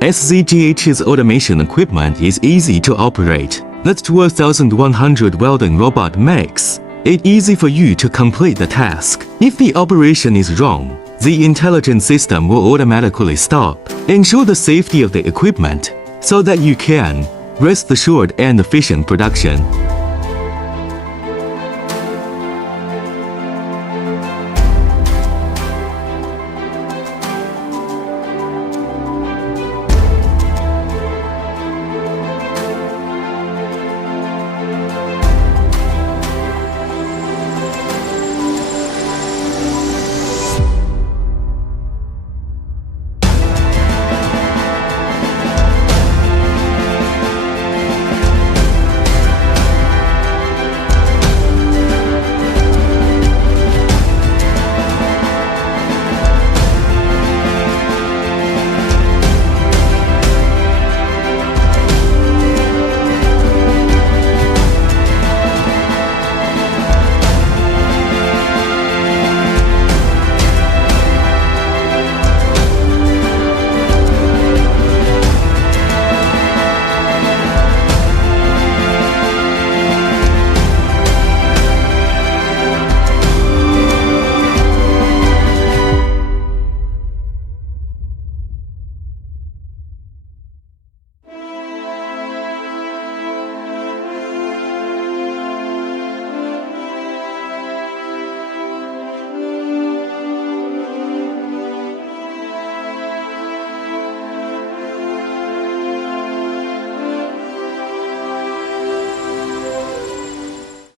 SZGH's automation equipment is easy to operate. The 12,100 welding robot makes it easy for you to complete the task. If the operation is wrong, the intelligent system will automatically stop. Ensure the safety of the equipment so that you can rest assured and efficient production.